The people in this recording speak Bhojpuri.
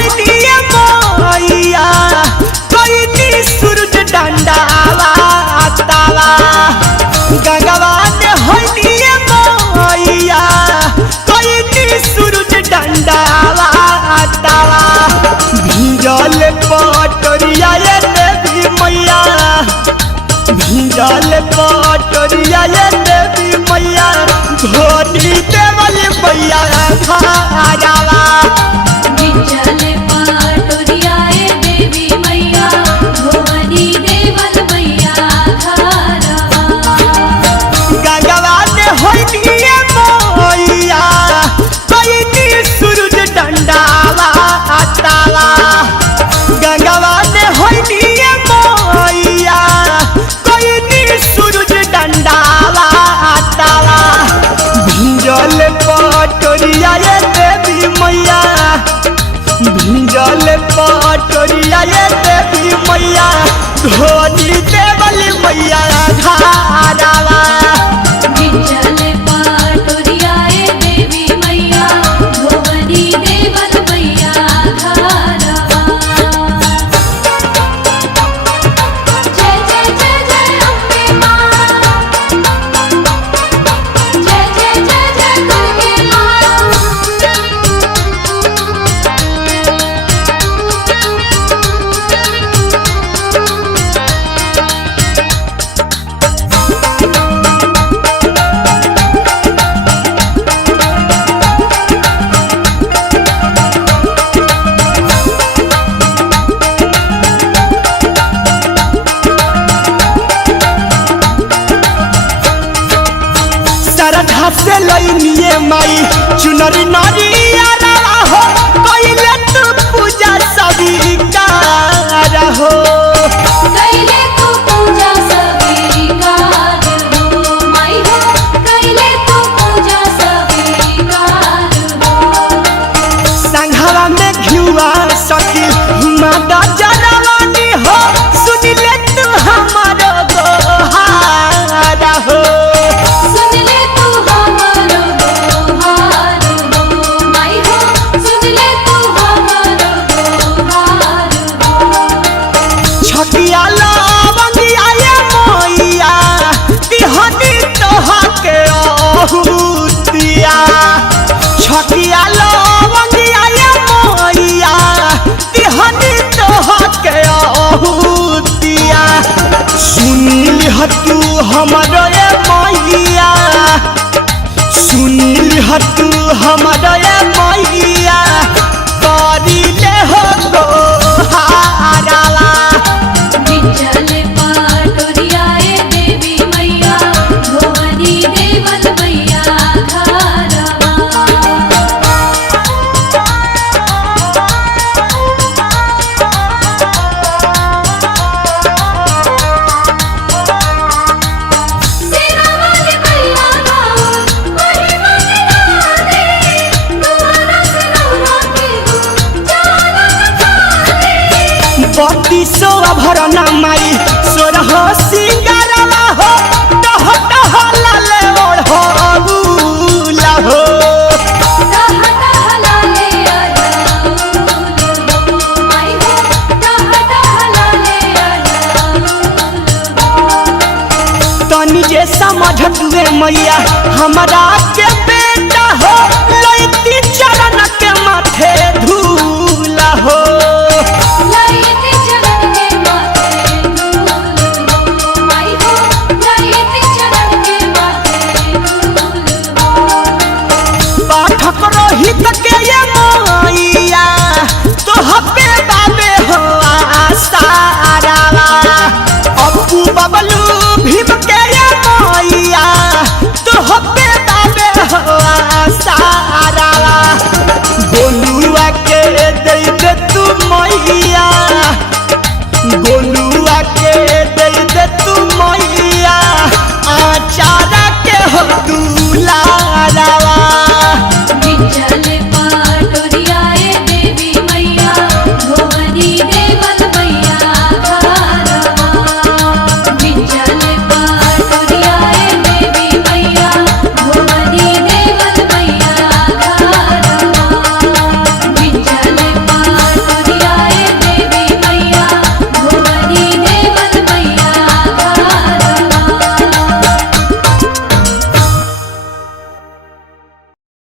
होइलिए मैया कइनी सूरज डंडावा तावा गंगवा ने होइलिए मैया कइनी सूरज डंडावा तावा भिजल पटरिया ये देवी मैया भिजल पटरिया ये देवी मैया धोनी देवल मैया खारावा भिजल पटरिया ये देवी मैया धोनी देवल मैया खारावा गंगवा ने होइलिए मैया कइनी सूरज डंडावा तावा गंगवा ने होइलिए मैया कइनी सूरज डंडावा तावा भिजल पटरिया ये देवी मैया भिजल पटरिया ये देवी मैया धोनी देवल मैया धारावा भिजल पटरिया ये देवी मैया धोनी देवल मैया खारावा जय जय जय जय अम्बे मां जय जय जय जय दुर्गे सरधा से लइनिए माई चुनरी नरिया हो कइले तू पूजा सभी का हो कैले तू पूजा स्वीकार हो माई हो कैले तू पूजा स्वीकार हो संघवा में घिउआ सखी माता जनवानी हो सुनिले तू हमारो गोहारा हो सुन ले तू हमारो दोहार हो माई हो सुन ले तू हमारो दोहार हो छकिया लवंगिया ये मैया तिहनी तोहा के ओहुतिया छकिया लवंगिया ये मैया तिहनी तोहा के ओहुतिया सुनिल हतू हमरो ये मैया सुनिल हतू हमरो ये मैया करिले हो गोहारावा भिजल पटरिया ये देवी मैया धोनी देवल मैया खारावा सेना वाले मैया गाओ महिमा गाने तुम्हारा सिरौना के जाना गाने बत्तीसो अभरणा माई सोरह सिंगारवा हो टह टह लाले ओढ़ौला हो टह टह लाले अड़ौल हो माई हो टह टह लाले अड़ौल हो तनी जे समझत हुए मैया हमरा के बेटा हो लइती चरण के माथे धूला हो लइते चरण के माथे धूल हो माई हो लइते चरण के माथे धूल हो पाठक रोहित के ये मैया तोह पे बाबे हो आसारावा अप्पू बबलू भीम के ये मैया तोह पे बाबे हो आसारावा गोलुआ के दे दे तू मैया गोलू